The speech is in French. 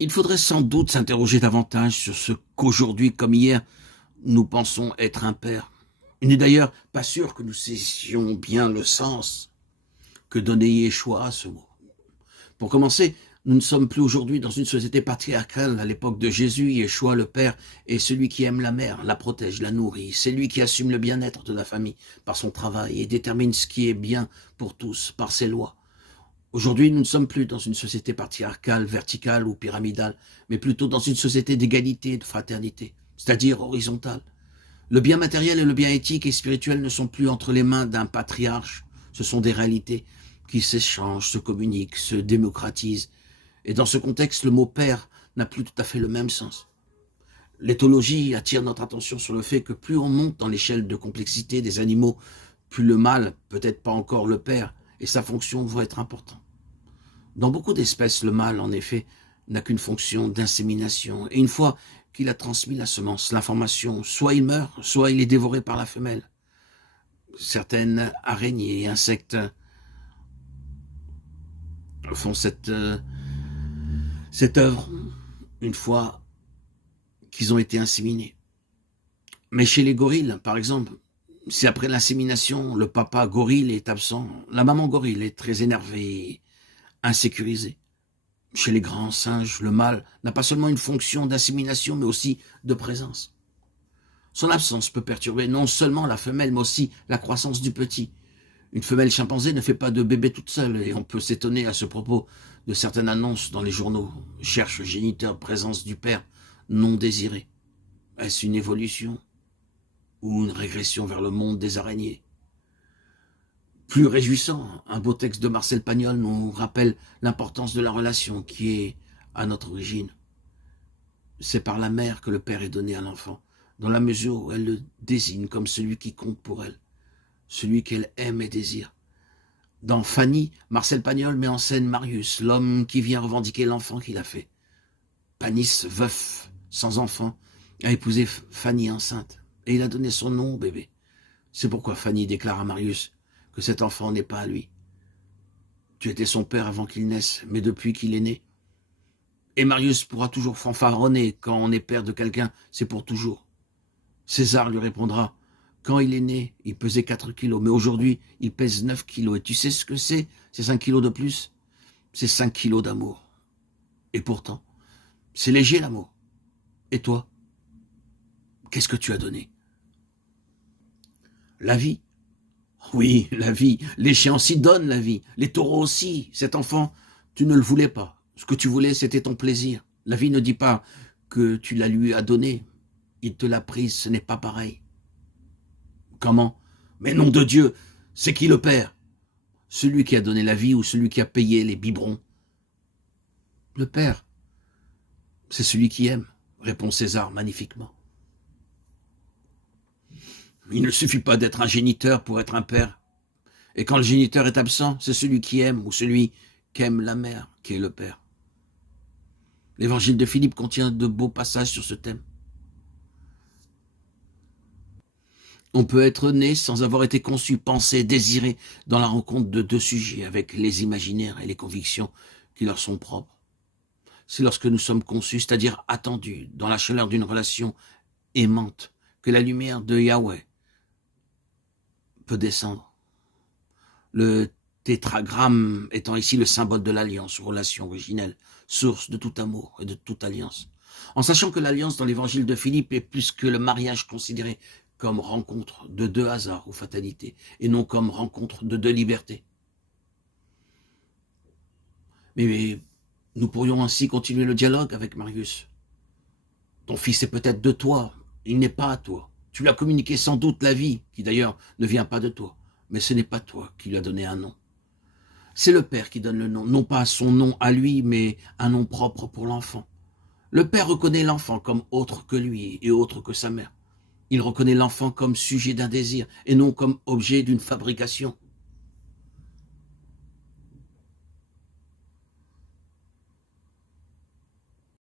Il faudrait sans doute s'interroger davantage sur ce qu'aujourd'hui comme hier, nous pensons être un père. Il n'est d'ailleurs pas sûr que nous saisissions bien le sens que donnait Yeshua à ce mot. Pour commencer, nous ne sommes plus aujourd'hui dans une société patriarcale. À l'époque de Jésus, Yeshua, le père, est celui qui aime la mère, la protège, la nourrit. C'est lui qui assume le bien-être de la famille par son travail et détermine ce qui est bien pour tous par ses lois. Aujourd'hui, nous ne sommes plus dans une société patriarcale, verticale ou pyramidale, mais plutôt dans une société d'égalité et de fraternité, c'est-à-dire horizontale. Le bien matériel et le bien éthique et spirituel ne sont plus entre les mains d'un patriarche, ce sont des réalités qui s'échangent, se communiquent, se démocratisent. Et dans ce contexte, le mot père n'a plus tout à fait le même sens. L'éthologie attire notre attention sur le fait que plus on monte dans l'échelle de complexité des animaux, plus le mâle, peut-être pas encore le père, et sa fonction vont être importants. Dans beaucoup d'espèces, le mâle, en effet, n'a qu'une fonction d'insémination. Et une fois qu'il a transmis la semence, l'information, soit il meurt, soit il est dévoré par la femelle. Certaines araignées et insectes font cette œuvre une fois qu'ils ont été inséminés. Mais chez les gorilles, par exemple, si après l'insémination, le papa gorille est absent, la maman gorille est très énervée, insécurisée. Chez les grands singes, le mâle n'a pas seulement une fonction d'insémination, mais aussi de présence. Son absence peut perturber non seulement la femelle, mais aussi la croissance du petit. Une femelle chimpanzé ne fait pas de bébé toute seule, et on peut s'étonner à ce propos de certaines annonces dans les journaux. Cherche géniteur, présence du père non désiré. Est-ce une évolution ou une régression vers le monde des araignées? Plus réjouissant, un beau texte de Marcel Pagnol nous rappelle l'importance de la relation qui est à notre origine. C'est par la mère que le père est donné à l'enfant, dans la mesure où elle le désigne comme celui qui compte pour elle, celui qu'elle aime et désire. Dans Fanny, Marcel Pagnol met en scène Marius, l'homme qui vient revendiquer l'enfant qu'il a fait. Panis, veuf, sans enfant, a épousé Fanny enceinte, et il a donné son nom au bébé. C'est pourquoi Fanny déclare à Marius que cet enfant n'est pas à lui. Tu étais son père avant qu'il naisse, mais depuis qu'il est né. Et Marius pourra toujours fanfaronner quand on est père de quelqu'un, c'est pour toujours. César lui répondra, quand il est né, il pesait 4 kilos, mais aujourd'hui, il pèse 9 kilos. Et tu sais ce que c'est 5 kilos de plus? C'est 5 kilos d'amour. Et pourtant, c'est léger l'amour. Et toi, qu'est-ce que tu as donné? La vie. Oui, la vie. Les chiens aussi donnent la vie. Les taureaux aussi. Cet enfant, tu ne le voulais pas. Ce que tu voulais, c'était ton plaisir. La vie ne dit pas que tu la lui as donné. Il te l'a prise, ce n'est pas pareil. Comment? Mais nom de Dieu, c'est qui le père? Celui qui a donné la vie ou celui qui a payé les biberons? Le père, c'est celui qui aime, répond César magnifiquement. Il ne suffit pas d'être un géniteur pour être un père. Et quand le géniteur est absent, c'est celui qui aime ou celui qu'aime la mère qui est le père. L'évangile de Philippe contient de beaux passages sur ce thème. On peut être né sans avoir été conçu, pensé, désiré dans la rencontre de deux sujets avec les imaginaires et les convictions qui leur sont propres. C'est lorsque nous sommes conçus, c'est-à-dire attendus, dans la chaleur d'une relation aimante, que la lumière de Yahweh peut descendre. Le tétragramme étant ici le symbole de l'alliance, relation originelle, source de tout amour et de toute alliance. En sachant que l'alliance dans l'évangile de Philippe est plus que le mariage considéré comme rencontre de deux hasards ou fatalités, et non comme rencontre de deux libertés. Mais nous pourrions ainsi continuer le dialogue avec Marius. Ton fils est peut-être de toi, il n'est pas à toi. Tu lui as communiqué sans doute la vie, qui d'ailleurs ne vient pas de toi, mais ce n'est pas toi qui lui as donné un nom. C'est le père qui donne le nom, non pas son nom à lui, mais un nom propre pour l'enfant. Le père reconnaît l'enfant comme autre que lui et autre que sa mère. Il reconnaît l'enfant comme sujet d'un désir et non comme objet d'une fabrication.